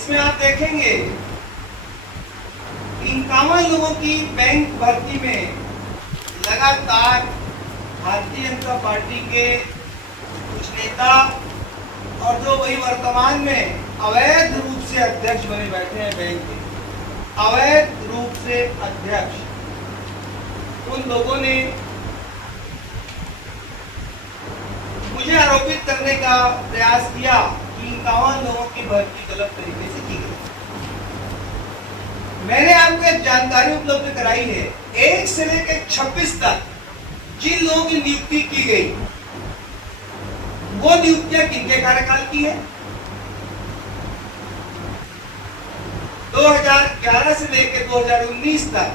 इसमें आप देखेंगे 51 लोगों की बैंक भर्ती में लगातार भारतीय जनता पार्टी के कुछ नेता और जो वही वर्तमान में अवैध रूप से अध्यक्ष बने बैठे हैं बैंक के, अवैध रूप से अध्यक्ष, उन लोगों ने मुझे आरोपित करने का प्रयास किया कि 51 लोगों की भर्ती गलत तरीके से की गई। मैंने आपको एक जानकारी उपलब्ध कराई है, 1 से लेकर 26 तक जिन लोगों की नियुक्ति की गई वो नियुक्तियां किनके कार्यकाल की है? 2011 से लेकर 2019 तक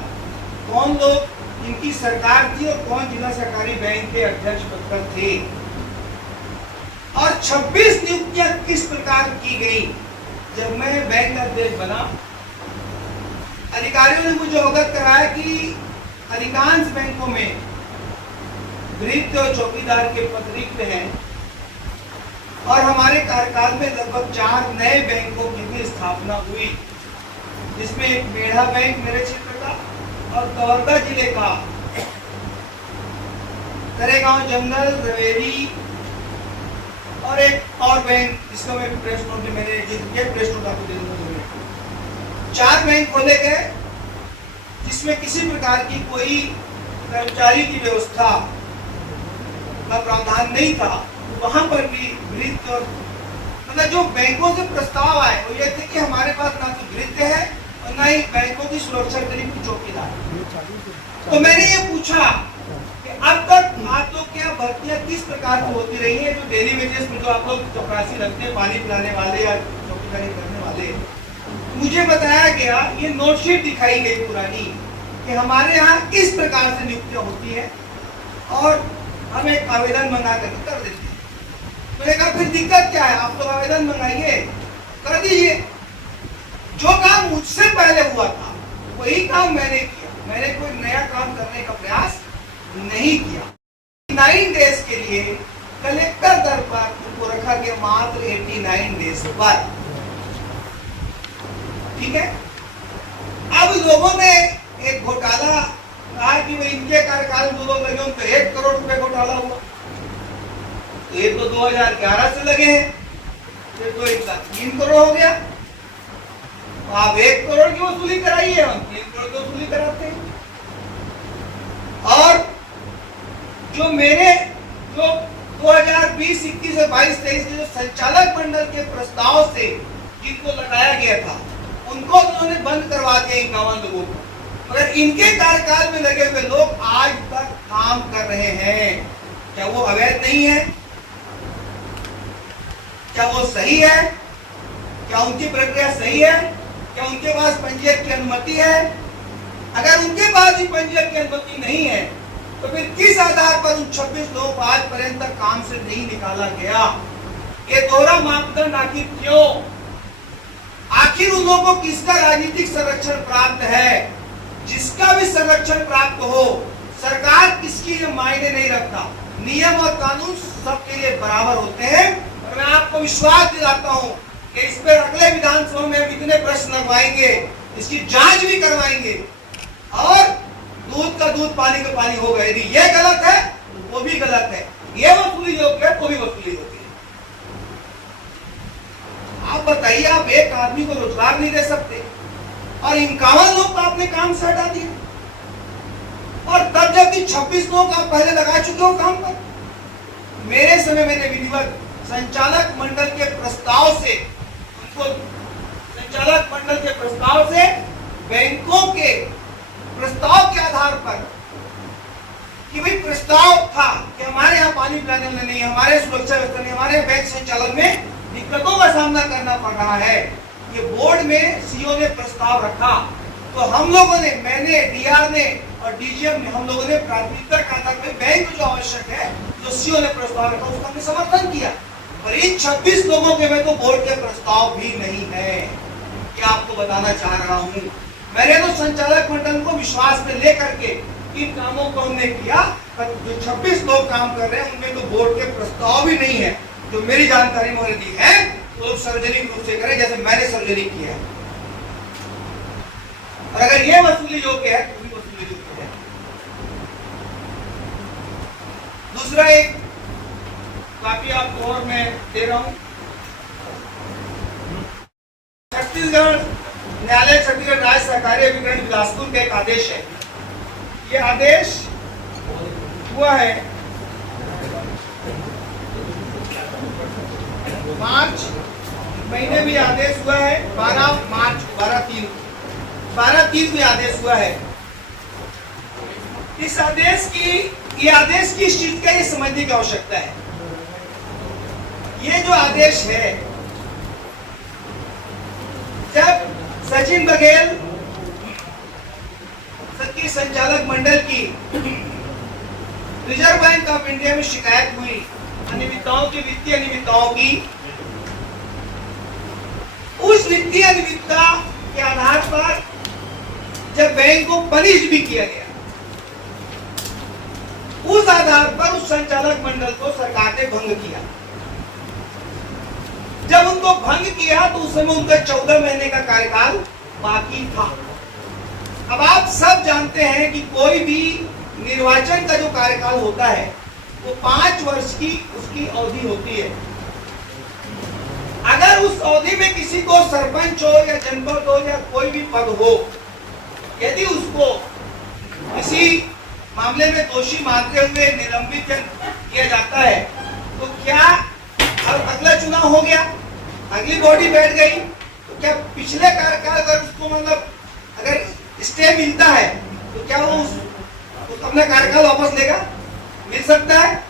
कौन लोग इनकी सरकार थी और कौन जिला सरकारी बैंक के अध्यक्ष पद पर थे, और 26 नियुक्तियां किस प्रकार की गई। जब मैं बैंक अध्यक्ष बना, अधिकारियों ने मुझे अवगत कराया कि अधिकांश बैंकों में गृह और चौकीदार के पद रिक्त हैं और हमारे कार्यकाल में लगभग 4 नए बैंकों की भी स्थापना हुई, जिसमें एक मेढ़ा बैंक मेरे क्षेत्र का और कवर्धा जिले का तरेगांव जंगल, रवेली और एक और बैंक जिसका मैं प्रेस नोट मैंने प्रेस नोट आपको दे दूंगा। 4 बैंक खोले गए जिसमें किसी प्रकार की कोई कर्मचारी की व्यवस्था का प्रावधान नहीं था। वहां पर भी वृत्त और मतलब जो बैंकों से प्रस्ताव आए वो ये थे कि हमारे पास ना तो वृत्त है और ना ही बैंकों की सुरक्षा के लिए चौकीदार। तो मैंने ये पूछा कि अब तक आप लोग क्या भर्तियां किस प्रकार की होती रही है, जो डेली वेजेस में जो आप लोग चपरासी रखते हैं, पानी पिलाने वाले या चौकीदारी करने वाले। मुझे बताया गया, ये नोटशीट दिखाई गई पुरानी, कि हमारे यहाँ किस प्रकार से नियुक्तियां होती है और हम एक आवेदन मंगा कर देते हैं। मैंने कहा फिर दिक्कत क्या है, आप लोग आवेदन मंगाइए, कर दीजिए। जो काम मुझसे पहले हुआ था वही काम मैंने किया, मैंने कोई नया काम करने का प्रयास नहीं किया। 9 डेज के लिए कलेक्टर दर पर उनको रखा गया, मात्र 89 डेज पर। ठीक है, अब लोगों ने एक घोटाला कहा कि भाई इनके कार्यकाल में 2 लोग लगे, उनको 1 करोड़ रुपए घोटाला हुआ। तो ये तो 2011 से लगे हैं, फिर तो इनका 3 करोड़ हो गया। तो आप 1 करोड़ की वसूली कराइए, हम 3 करोड़ की वसूली कराते हैं। और जो मेरे जो 2020, 21 और 22, 23 के जो संचालक मंडल के प्रस्ताव से जिनको लगाया गया था, उनको उन्होंने बंद करवा दिया 51 लोगों को। मगर इनके कार्यकाल में लगे हुए लोग आज तक काम कर रहे हैं। क्या वो अवैध नहीं है? क्या वो सही है? क्या उनकी प्रक्रिया सही है? क्या उनके पास पंजीयक की अनुमति है? अगर उनके पास भी पंजीयक की अनुमति नहीं है तो फिर किस आधार पर उन 26 लोगों को आज पर्यंत तक काम से नहीं निकाला गया? ये दोहरा मापदंड आखिर क्यों? आखिर उन लोगों को किसका राजनीतिक संरक्षण प्राप्त है? जिसका भी संरक्षण प्राप्त हो, सरकार किसकी मायने नहीं रखता। नियम और कानून सबके लिए बराबर होते हैं। और मैं आपको विश्वास दिलाता हूं कि इस पर अगले विधानसभा में हम इतने प्रश्न लगवाएंगे, इसकी जांच भी करवाएंगे और दूध का दूध, पानी का पानी होगा। यदि ये गलत है वो भी गलत है, ये वसूली योग्य है वो भी वसूली योग्य है। आप बताइए, आप एक आदमी को रोजगार नहीं दे सकते और 51 लोग को आपने काम से हटा दिया, और तब जबकि 26 लोग आप पहले लगा चुके हो काम पर। मेरे समय मैंने विधिवत संचालक मंडल के प्रस्ताव से उनको संचालक मंडल के प्रस्ताव से बैंकों के प्रस्ताव के आधार पर कि भाई प्रस्ताव था कि हमारे यहाँ पानी पिलाने वाले नहीं, हमारे सुरक्षा व्यवस्था नहीं, हमारे बैंक संचालन में दिक्कतों का सामना करना पड़ रहा है। ये बोर्ड में सीओ ने प्रस्ताव रखा तो हम लोगों ने, मैंने, डीआर ने और डीजीएम ने, हम लोगों ने प्राथमिकता के आधार पर बैंक जो आवश्यक है, जो सीओ ने प्रस्ताव रखा उसका हमने समर्थन किया। और इन 26 लोगों के में तो बोर्ड के प्रस्ताव भी नहीं है, ये आपको बताना चाह रहा हूँ। मैंने तो संचालक मंडल को विश्वास में लेकर के इन कामों को हमने किया, जो 26 लोग काम कर रहे हैं उनमें तो बोर्ड के प्रस्ताव भी नहीं है। जो मेरी जानकारी में दी है वो लोग सार्वजनिक रूप से करें, जैसे मैंने सार्वजनिक किया है। और अगर ये वसूली योग्य है तो भी वसूली योग्य है। दूसरा एक काफी आपको और मैं दे रहा हूं, छत्तीसगढ़ न्यायालय, छत्तीसगढ़ राज्य सहकारी अभिकरण बिलासपुर का एक आदेश है। ये आदेश हुआ है मार्च महीने में, आदेश हुआ है 12 मार्च 12/3 को आदेश हुआ है। इस आदेश की, ये आदेश किस चीज का, ये समझने की आवश्यकता है। ये जो आदेश है, जब सचिन बघेल की संचालक मंडल की रिजर्व बैंक ऑफ इंडिया में शिकायत हुई अनियमितताओं की, वित्तीय अनियमितताओं की, उस वित्तीय अनियमितता के आधार पर जब बैंक को पनिश भी किया गया, उस आधार पर उस संचालक मंडल को सरकार ने भंग किया। जब उनको भंग किया तो उस समय उनका 14 महीने का कार्यकाल बाकी था। अब आप सब जानते हैं कि कोई भी निर्वाचन का जो कार्यकाल होता है वो 5 वर्ष की उसकी अवधि होती है। अगर उस अवधि में किसी को सरपंच हो या जनपद हो या कोई भी पद हो, यदि उसको किसी मामले में दोषी मानते हुए निलंबित किया जाता है, तो क्या अब अगला चुनाव हो गया, अगली बॉडी बैठ गई, तो क्या पिछले कार्यकाल अगर उसको मतलब अगर स्टे मिलता है तो क्या वो उस अपना कार्यकाल वापस लेगा? मिल सकता है,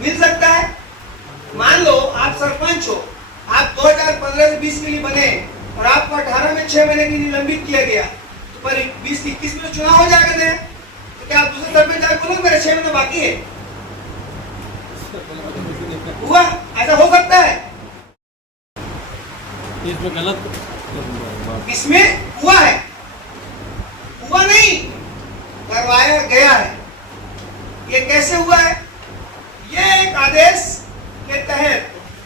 मिल सकता है। मान लो आप सरपंच हो, आप 2015 से 20 के लिए बने और आपको 18 में 6 महीने की निलंबित किया गया, तो पर 20-21 में चुनाव हो जाएगा नया, तो क्या आप दूसरे सरपंच आके बोलोगे मेरे 6 महीने बाकी है? हुआ? ऐसा हो सकता है? इसमें गलत, इसमें हुआ है, हुआ नहीं, करवाया गया है। ये कैसे हुआ है? ये एक आदेश के तहत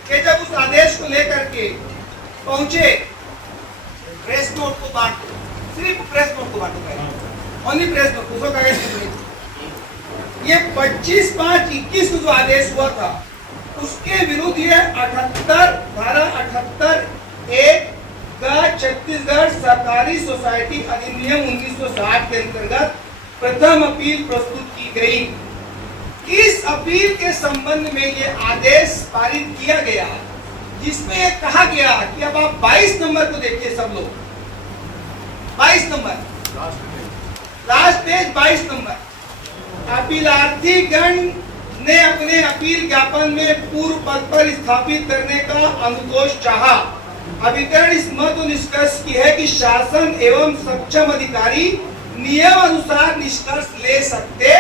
कि जब उस आदेश को लेकर के पहुंचे, प्रेस नोट को बांटो, सिर्फ प्रेस नोट को बांटो, ओनली प्रेस नोट, उसको ये 25/5/21 को जो आदेश हुआ था उसके विरुद्ध ये 78 धारा 78(1) का छत्तीसगढ़ सहकारी सोसाइटी अधिनियम 1960 के अंतर्गत प्रथम अपील प्रस्तुत की गई। इस अपील के संबंध में ये आदेश पारित किया गया, जिसमें यह कहा गया कि अब आप 22 नंबर को देखिए सब लोग, 22 नंबर लास्ट पेज, 22 नंबर। अपीलार्थी गण ने अपने अपील ज्ञापन में पूर्व पद पर स्थापित करने का अनुतोष चाहा। अभिकरण इस मत निष्कर्ष की है कि शासन एवं सक्षम अधिकारी नियम अनुसार निष्कर्ष ले सकते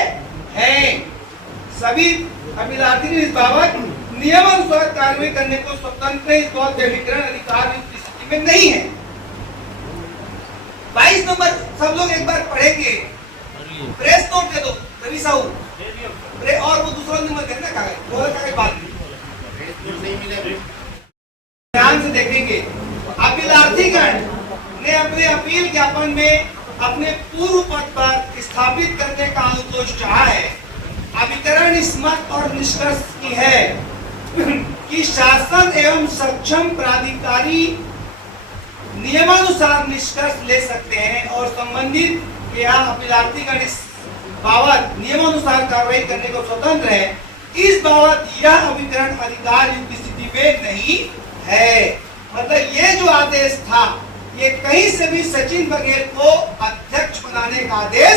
हैं। सभी अपीलार्थी ने इस बाबत नियम अनुसार कार्रवाई करने को स्वतंत्र, इस बात अभिकरण अधिकार की स्थिति में नहीं है। 22 नंबर सब लोग एक बार पढ़ेंगे, प्रेस नोट दे दो रवि साहू, और वो दूसरा नंबर देना कागज, वो कागज बाद में ध्यान से देखेंगे। अपीलार्थीगण ने अपने अपील ज्ञापन में अपने पूर्व पद पर स्थापित करने का अनुतोष चाहा है। अभिकरण इस मत और निष्कर्ष की है कि शासन एवं सक्षम प्राधिकारी नियमानुसार निष्कर्ष ले सकते हैं और संबंधित यहाँ अपीलार्थीगण इस बाबत नियमानुसार कार्रवाई करने को स्वतंत्र है। इस बाबत यह अभिकरण अधिकार युक्त स्थिति में नहीं है। मतलब ये जो आदेश था, ये कहीं से भी सचिन बघेल को अध्यक्ष बनाने का आदेश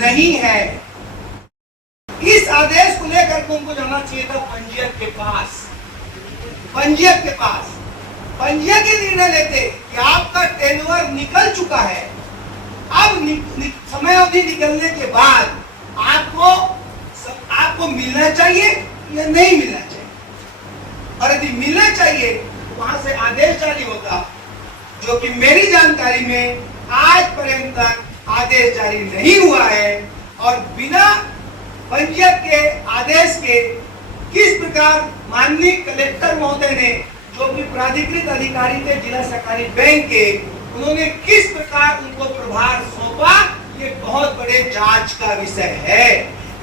नहीं है। इस आदेश को लेकर उनको जाना चाहिए था पंजीयक के पास, पंजीयक के पास। पंजीयक ये निर्णय लेते कि आपका टेन्योर निकल चुका है, अब समय अवधि निकलने के बाद आपको मिलना चाहिए या नहीं मिलना चाहिए, और यदि मिलना चाहिए तो वहां से आदेश जारी होता, जो कि मेरी जानकारी में आज पर्यंत तक आदेश जारी नहीं हुआ है। और बिना पंजीयक के आदेश के किस प्रकार माननीय कलेक्टर महोदय ने, जो अपने प्राधिकृत अधिकारी थे जिला सहकारी बैंक के, उन्होंने किस प्रकार उनको प्रभार सौंपा, ये बहुत बड़े जांच का विषय है।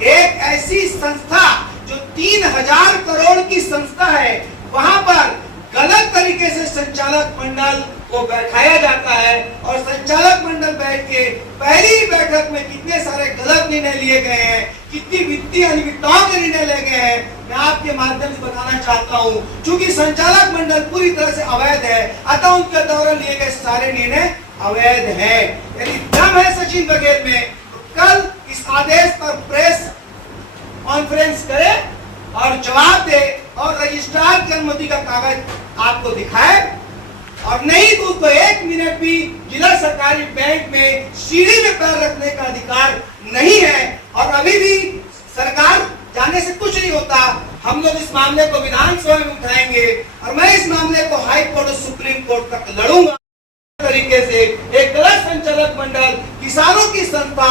एक ऐसी संस्था जो 3000 करोड़ की संस्था है, वहां पर गलत तरीके से संचालक मंडल को बैठाया जाता है और संचालक मंडल बैठ के पहली बैठक में कितने सारे गलत निर्णय लिए गए हैं, कितनी वित्तीय अनियमितताओं के निर्णय लिए गए हैं, मैं आपके माध्यम से बताना चाहता हूं। क्योंकि संचालक मंडल पूरी तरह से अवैध है, अतः उनके द्वारा लिए गए सारे निर्णय अवैध हैं। यदि दम है सचिन बघेल में, तो कल इस आदेश पर प्रेस कॉन्फ्रेंस करे और जवाब दे और रजिस्ट्रार की अनुमति का कागज आपको दिखाए, और नहीं तो उसको 1 मिनट भी जिला सरकारी बैंक में सीढ़ी में पैर रखने का अधिकार नहीं है। और अभी भी सरकार जाने से कुछ नहीं होता। हम लोग इस मामले को विधानसभा में उठाएंगे और मैं इस मामले को हाई कोर्ट और सुप्रीम कोर्ट तक लड़ूंगा। तरीके से एक गलत संचालक मंडल, किसानों की संस्था,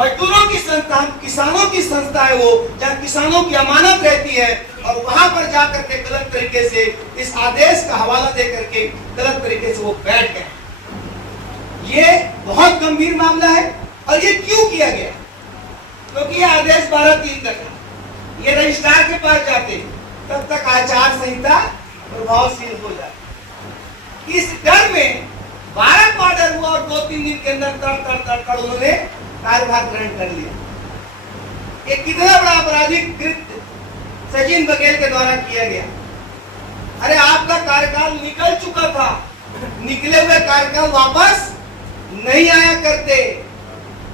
मजदूरों की संस्था, किसानों की संस्था है वो, जहाँ किसानों की अमानत रहती है, और वहां पर जाकर के गलत तरीके से इस आदेश का हवाला दे करके गलत तरीके से वो बैठ गए। ये बहुत गंभीर मामला है। और ये क्यों किया गया? क्योंकि ये आदेश 12/3 का था। ये रजिस्ट्रार के पास जाते तब तक आचार संहिता प्रभावशील हो जाती। इस डर में 12 को ऑर्डर हुआ और 2-3 दिन के अंदर तड़ उन्होंने कार्यभार ग्रहण कर लिया। ये कितना बड़ा आपराधिक कृत्य सचिन बघेल के द्वारा किया गया। अरे आपका कार्यकाल निकल चुका था, निकले हुए कार्यकाल वापस नहीं आया करते।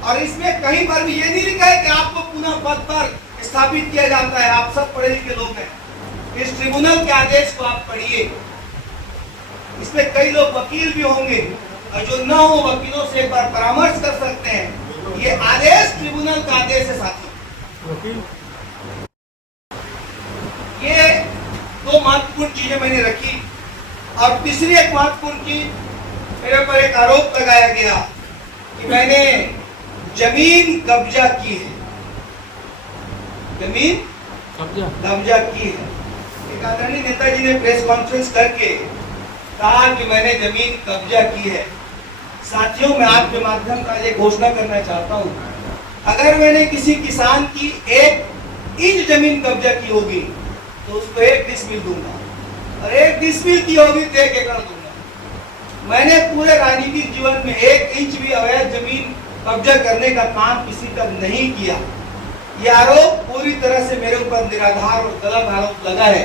और इसमें कहीं पर भी ये नहीं लिखा है कि आपको पुनः पद पर स्थापित किया जाता है। आप सब पढ़े लिखे लोग हैं, इस ट्रिब्यूनल के आदेश को आप पढ़िए। इसमें कई लोग वकील भी होंगे, और जो न हो वकीलों से एक बार परामर्श कर सकते हैं। ये आदेश ट्रिब्यूनल का आदेश है साथियों। ये 2 महत्वपूर्ण चीजें मैंने रखी। और तीसरी एक महत्वपूर्ण चीज, मेरे ऊपर एक आरोप लगाया गया कि मैंने जमीन कब्जा की है। जमीन कब्जा की है। एक आदरणीय नेताजी ने प्रेस कॉन्फ्रेंस करके कहा कि मैंने जमीन कब्जा की है। साथियों, मैं आपके माध्यम से एक घोषणा करना चाहता हूं, अगर मैंने किसी किसान की 1 इंच जमीन कब्जा की होगी तो उसको 1 डिसमिल दूंगा, और 1 डिसमिल की होगी तो 1 एकड़ दूंगा। मैंने पूरे राजनीतिक जीवन में 1 इंच भी अवैध जमीन कब्जा करने का काम किसी का नहीं किया। यह आरोप पूरी तरह से मेरे ऊपर निराधार और गलत आरोप लगा है।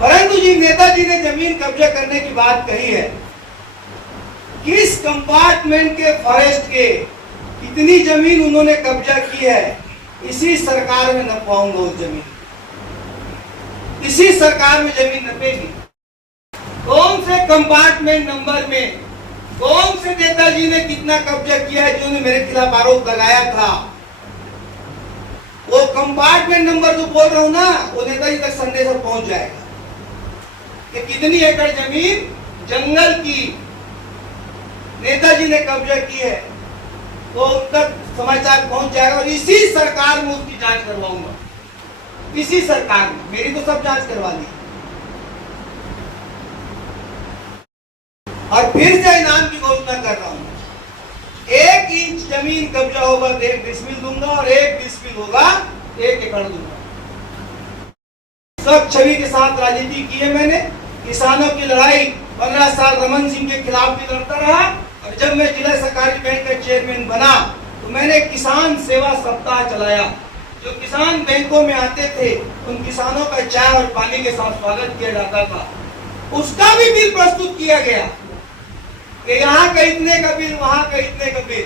परंतु जिन नेताजी ने जमीन कब्जा करने की बात कही है, किस कंपार्टमेंट के फॉरेस्ट के कितनी जमीन उन्होंने कब्जा की है, इसी सरकार में न पाऊंगा उस जमीन, इसी सरकार में जमीन नपेगी। कौन से कंपार्टमेंट नंबर में कौन से नेताजी ने कितना कब्जा किया है, जिन्होंने मेरे खिलाफ आरोप लगाया था, वो कंपार्टमेंट नंबर जो बोल रहा हूं ना, वो नेताजी तक संदेश पहुंच जाएगा कि कितनी एकड़ जमीन जंगल की नेताजी ने कब्जा की है, तो उन तक समाचार पहुंच जाएगा। और इसी सरकार में उसकी जांच करवाऊंगा, इसी सरकार में। मेरी तो सब जांच करवा ली। और फिर से इनाम की घोषणा कर रहा हूं, 1 इंच जमीन कब्जा होगा तो 1 डिसमिल दूंगा, और 1 डिसमिल होगा 1 एकड़ दूंगा। सब छवि के साथ राजनीति की है मैंने। किसानों की लड़ाई 15 साल रमन सिंह के खिलाफ भी लड़ता रहा, और जब मैं जिला सहकारी बैंक का चेयरमैन बना तो मैंने किसान सेवा सप्ताह चलाया। जो किसान बैंकों में आते थे, उन किसानों का चाय और पानी के साथ स्वागत किया जाता था। उसका भी बिल प्रस्तुत किया गया कि यहाँ का इतने का बिल, वहां का इतने का बिल।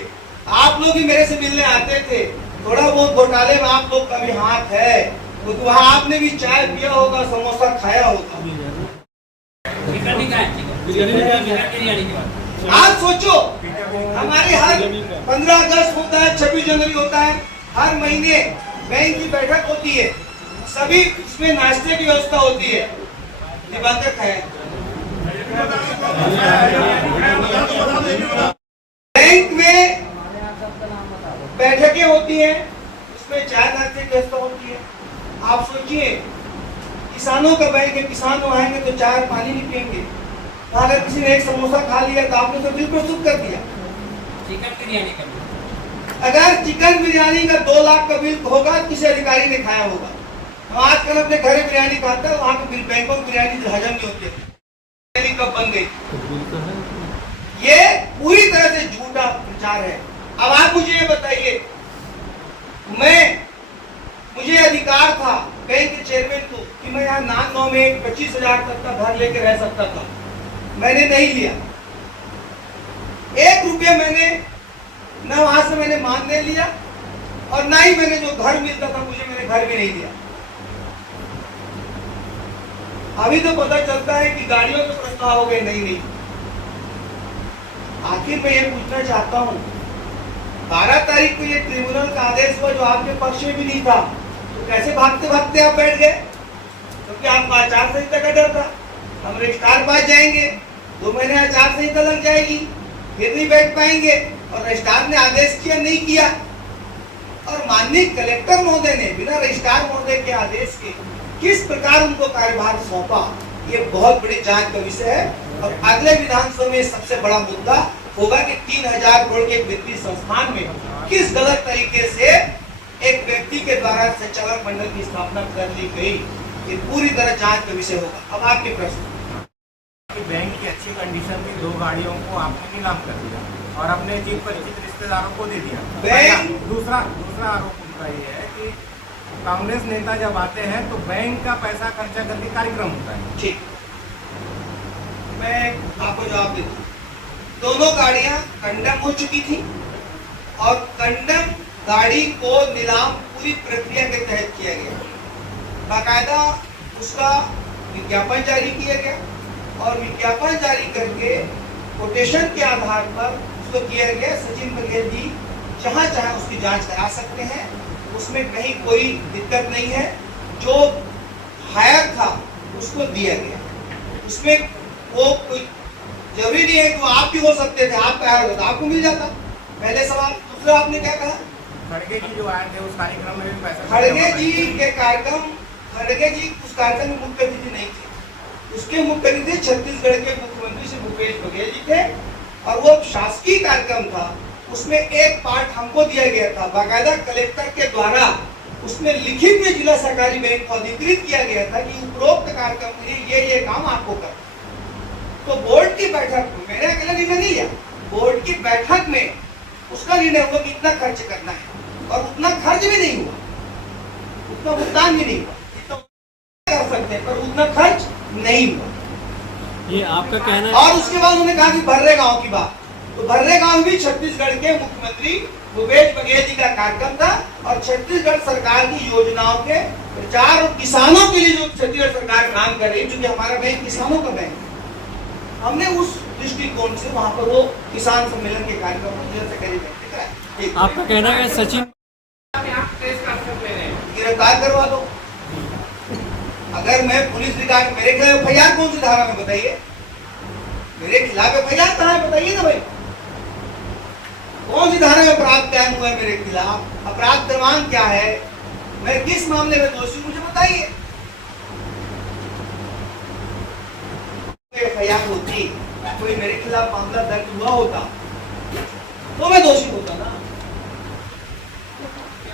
आप लोग ही मेरे से मिलने आते थे, थोड़ा बहुत घोटाले में आप लोग का भी हाथ है, तो वहां आपने भी चाय पिया होगा, समोसा खाया होगा। आप सोचो, हमारे हर 15 अगस्त होता है, 26 जनवरी होता है, हर महीने बैंक की बैठक होती है, सभी उसमें नाश्ते की व्यवस्था होती है। दिवाकर खाया बैंक में बैठकें होती हैं, उसमें चाय नाश्ते की व्यवस्था होती है। आप सोचिए सोचिए, किसानों का बैंक है, किसान वहां आएंगे तो चाय और पानी नहीं पियेंगे। तो अगर किसी ने एक समोसा खा लिया तो आपने तो बिल प्रस्तुत कर दिया। चिकन बिरयानी का अगर चिकन बिरयानी का 2 लाख का बिल होगा, किसी अधिकारी ने खाया होगा। हम आजकल अपने घर बिरयानी खाते हैं, वहां पे बिल बैंकों में बिरयानी हजम नहीं होती। बिरयानी कब बन गई? ये पूरी तरह से झूठा प्रचार है। अब आप मुझे ये बताइए, मुझे अधिकार था बैंक के चेयरमैन को कि मैं यहाँ नांदगांव में 25,000 तक का घर लेके रह सकता था, मैंने नहीं लिया। 1 रुपया मैंने न वहां से मैंने मानने लिया और ना ही मैंने जो घर मिलता था मुझे, मैंने घर भी नहीं दिया। अभी तो पता चलता है कि गाड़ियों के प्रस्ताव हो गए। नहीं, आखिर मैं ये पूछना चाहता हूं, 12 तारीख को ये ट्रिब्यूनल का आदेश हुआ जो आपके पक्ष में भी नहीं था, तो कैसे भागते भागते आप बैठ गए? क्योंकि आपको आचार संहिता का डर था, हम रजिस्ट्रार पास जाएंगे, 2 महीने आचार संहिता लग जाएगी, फिर नहीं बैठ पाएंगे। और रजिस्ट्रार ने आदेश किया, नहीं किया। और माननीय कलेक्टर महोदय ने बिना रजिस्ट्रार महोदय के आदेश के किस प्रकार उनको कार्यभार सौंपा, ये बहुत बड़ी जांच का विषय है। और अगले विधानसभा में सबसे बड़ा मुद्दा होगा कि 3,000 करोड़ के वित्तीय संस्थान में किस गलत तरीके से एक व्यक्ति के द्वारा संचालक मंडल की स्थापना कर ली गई, ये पूरी तरह जांच का विषय होगा। अब आपके प्रश्न। बैंक की अच्छी कंडीशन की 2 गाड़ियों को आपने नीलाम कर दिया और अपने जीत परिचित रिश्तेदारों को दे दिया। बैंक दूसरा आरोप उनका ये है कि कांग्रेस नेता जब आते हैं तो बैंक का पैसा खर्चा करके कार्यक्रम होता है। ठीक, मैं आपको जवाब देता हूँ। दोनों गाड़ियां कंडम हो चुकी थी और कंडम गाड़ी को नीलाम पूरी प्रक्रिया के तहत किया गया, बाकायदा उसका विज्ञापन जारी किया गया और विज्ञापन जारी करके कोटेशन के आधार पर उसको किया गया। सचिन बघेल जी जहां चाहे उसकी जांच करा सकते हैं, उसमें कहीं कोई दिक्कत नहीं है। जो हायर था उसको दिया गया, उसमें वो कोई जरूरी नहीं है कि वो आप भी हो सकते थे, आप हायर होता आपको मिल जाता। पहले सवाल। दूसरा आपने क्या कहा? खड़गे जी जो आए थे उस कार्यक्रम में भी पैसा, खड़गे जी के कार्यक्रम, खड़गे जी उस कार्यक्रम में मुख्य अतिथि नहीं थे। उसके मुख्य अतिथि छत्तीसगढ़ के मुख्यमंत्री श्री भूपेश बघेल जी थे और वो शासकीय कार्यक्रम था। उसमें एक पार्ट हमको दिया गया था, बाकायदा कलेक्टर के द्वारा उसमें लिखित में जिला सहकारी बैंक को अधिकृत किया गया था कि उपरोक्त कार्यक्रम के लिए ये काम आपको करना। तो बोर्ड की बैठक में मैंने अकेला निर्णय नहीं लिया, बोर्ड की बैठक में उसका निर्णय हुआ कि इतना खर्च करना है और उतना खर्च भी नहीं हुआ, उतना भुगतान भी नहीं हुआ। इतना कर सकते हैं पर उतना खर्च नहीं हुआ। ये आपका कहना है। और उसके बाद उन्होंने कहा कि भर्रे गांव की बात, तो भर्रे गांव भी छत्तीसगढ़ के मुख्यमंत्री भूपेश बघेल जी का कार्यक्रम था और छत्तीसगढ़ सरकार की योजनाओं के प्रचार और किसानों के लिए जो छत्तीसगढ़ सरकार काम कर रही है, क्योंकि हमारा बैंक किसानों का बैंक, हमने उस दृष्टिकोण से वहां पर वो किसान सम्मेलन के कार्यक्रम को जिला सहकारी बैंक ने कराया। आपका कहना है सचिन गिरफ्तार करवा दो। अगर मैं पुलिस रिकॉर्ड, मेरे खिलाफ एफआईआर कौन सी धारा में बताइए, मेरे खिलाफ एफआईआर कहाँ है बताइए ना भाई, कौन सी धारा में अपराध कायम हुआ है मेरे खिलाफ, अपराध क्रमांक क्या है, मैं किस मामले में दोषी मुझे बताइए। एफआईआर होती, कोई मेरे खिलाफ मामला दर्ज हुआ होता तो मैं दोषी होता ना।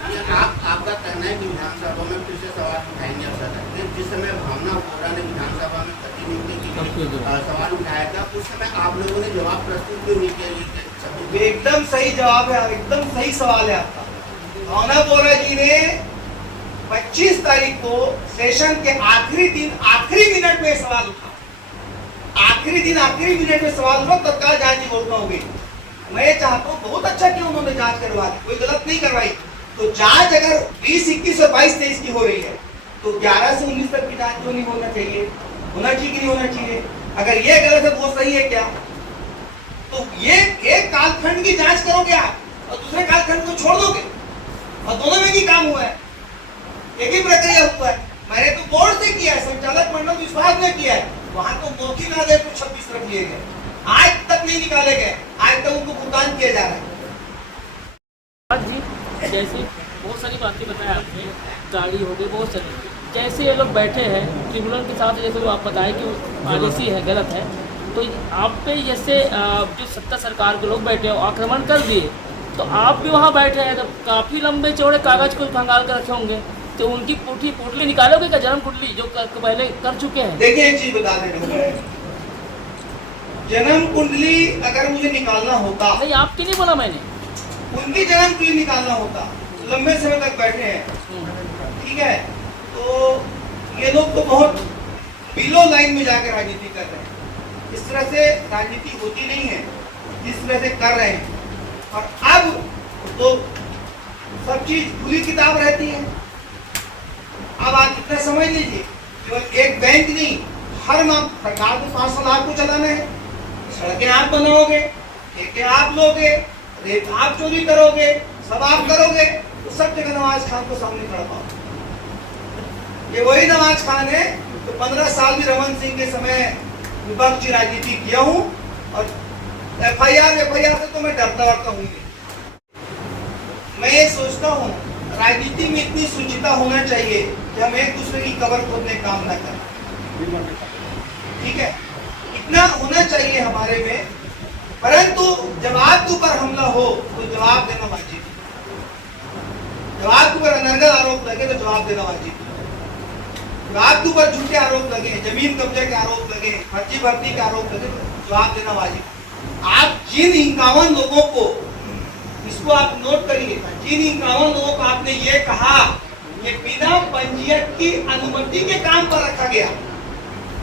आपका कहना है कि विधानसभा में फिर से सवाल उठाएंगे अवसर, जिस समय भावना वोरा ने विधानसभा में प्रतिनियुक्ति की सवाल उठाया था उस समय आप लोगों ने जवाब प्रस्तुत क्यों नहीं किया? एकदम सही जवाब है, एकदम सही सवाल है आपका। भावना वोरा जी ने 25 तारीख को सेशन के आखिरी दिन आखिरी मिनट में सवाल उठा, आखिरी दिन आखिरी मिनट में सवाल हुआ, तत्काल जांच की घोषणा हो गई। मैं चाहता हूँ बहुत अच्छा कि उन्होंने जांच करवा दी, कोई गलत नहीं करवाई। तो जांच अगर 20, 21 और 22, 23 की हो रही है तो 11 से 19 तक की जांच क्यों नहीं होना चाहिए? होना चाहिए कि नहीं होना चाहिए? अगर ये गलत है तो वो सही है क्या? तो ये एक कालखंड की जांच करोगे आप और दूसरे कालखंड को छोड़ दोगे और दोनों में ही काम हुआ है, एक ही प्रक्रिया हुआ है। मैंने तो बोर्ड से किया है, संचालक मंडल विश्वास ने किया है, वहां तो मौखिक आदेश को 26 रख लिए गए, आज तक नहीं निकाले गए, आज तक उनको भुगतान किया जा रहा है। जी जैसे बहुत सारी बातें बताया आपने, गाड़ी हो गई बहुत सारी, जैसे ये लोग बैठे हैं ट्रिब्यूनल के साथ, जैसे वो आप बताएं कि पॉलिसी है गलत है, तो आप पे जैसे जो सत्ता सरकार के लोग बैठे हैं आक्रमण कर दिए, तो आप भी वहाँ बैठे हैं, तो काफ़ी लंबे चौड़े कागज को खंगाल कर रखे होंगे, तो उनकी पोटली निकालोगे क्या, जन्म कुंडली जो पहले कर चुके हैं? देखिए एक चीज बता दें, जन्म कुंडली अगर मुझे निकालना होता, नहीं आपकी नहीं बोला मैंने, उनकी जन्म कुंडली निकालना होता, लंबे समय तक बैठे हैं, ठीक है, तो ये लोग तो बहुत बिलो लाइन में जाकर राजनीति कर रहे हैं। इस तरह से राजनीति होती नहीं है जिस तरह से कर रहे हैं। और अब तो सब चीज खुली किताब रहती है। अब आप इतना समझ लीजिए, केवल एक बैंक नहीं, हर माह सरकार को 5 साल आपको चलाना है, सड़कें आप बनाओगे, ठेके आप लोगे, रेत आप चोरी करोगे, सब आप करोगे, तो सब जगह नवाज खान को सामने खड़ा पाओगे। ये वही नवाज खान है तो 15 साल भी रमन सिंह के समय विपक्ष की राजनीति किया हूँ, और एफआईआर से तो मैं डरता हूँ नहीं। मैं ये सोचता हूँ राजनीति में इतनी सुचिता होना चाहिए कि हम एक दूसरे की कबर खोदने काम ना करें, ठीक है, इतना होना चाहिए हमारे में। परंतु जब आपके ऊपर हमला हो तो जवाब देना वाजिब, जब आपके ऊपर अनर्गल आरोप लगे तो जवाब देना वाजिब, जब आपके ऊपर झूठे आरोप लगे, जमीन कब्जे के आरोप लगे, फर्जी भर्ती के आरोप लगे, तो जवाब देना वाजिब। आप जिन 51 लोगों को, इसको आप नोट करिए, जिन 51 लोगों को आपने ये कहा ये बिना पंजीयक की अनुमति के काम पर रखा गया,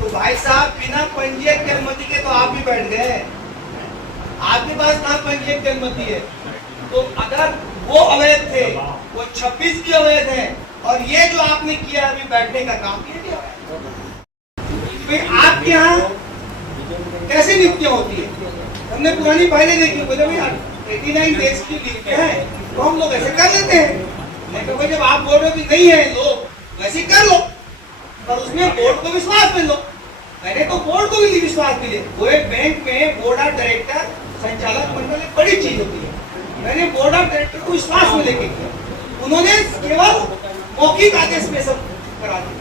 तो भाई साहब बिना पंजीयक की अनुमति के तो आप भी बैठ गए, आपके पास कहाँ पंजीयक की अनुमति है? तो अगर वो अवैध थे, वो 26 भी अवैध है, और ये जो आपने किया अभी बैठने का काम, ये भी अवैध है। आपके यहाँ कैसे नियुक्तियां होती है? हमने पुरानी फाइलें देखी, बोले भाई 89 डेज की नियुक्तियां हैं, तो हम लोग ऐसे कर लेते हैं। लेकिन भाई जब आप बोल रहे हो कि नहीं है लोग वैसे कर लो, पर उसमें बोर्ड को विश्वास मिल लो। मैंने तो बोर्ड को भी विश्वास मिले। वो एक बैंक में बोर्ड ऑफ डायरेक्टर, संचालक मंडल एक बड़ी चीज होती है। मैंने बोर्ड ऑफ डायरेक्टर को विश्वास में लेके किया, उन्होंने केवल मौखिक आदेश में सब करा दिया।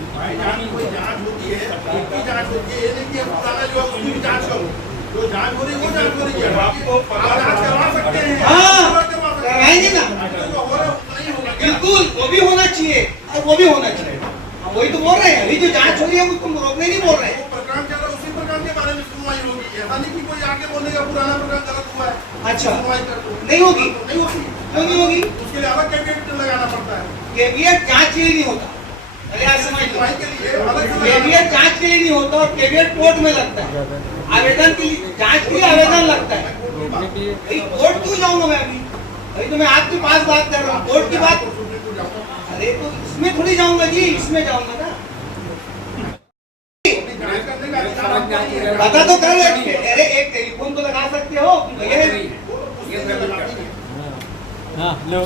कोई जांच होती है, उनकी जांच होती है, ये नहीं कि पुराना जो है उसकी भी जांच करो, जो जांच हो रही है वो जांच हो रही है, आपको जांच करवा सकते हैं, हाँ करवाएंगे ना, बिल्कुल वो भी होना चाहिए, और वो भी होना चाहिए। हम वही तो बोल रहे हैं, अभी जो जांच हो रही है उसको रोकने नहीं बोल रहे हैं। प्रकरण चल रहा है, उसी प्रकरण के बारे में सुनवाई होगी, ऐसा नहीं कि कोई आगे बोलेगा पुराना प्रकरण गलत हुआ है, अच्छा सुनवाई कर दो, नहीं होगी, नहीं होगी, क्यों नहीं होगी? उसके लिए अलग कैबिनेट लगाना पड़ता है, कैबिनेट जांच के लिए नहीं होता। अरे आज समझ लो, सुनवाई के लिए अलग से कैबिनेट जांच के लिए नहीं होता, और कैबिनेट कोर्ट में लगता है, आवेदन के लिए, जांच के लिए आवेदन लगता है। भाई कोर्ट क्यों जाऊंगा मैं अभी? अभी तो मैं आपके पास बात कर रहा हूँ, कोर्ट की बात। अरे तो इसमें थोड़ी जाऊंगा जी, इसमें जाऊंगा ना। पता तो कर ले, अरे एक टेलीफोन तो लगा सकते हो, भैया हाँ लो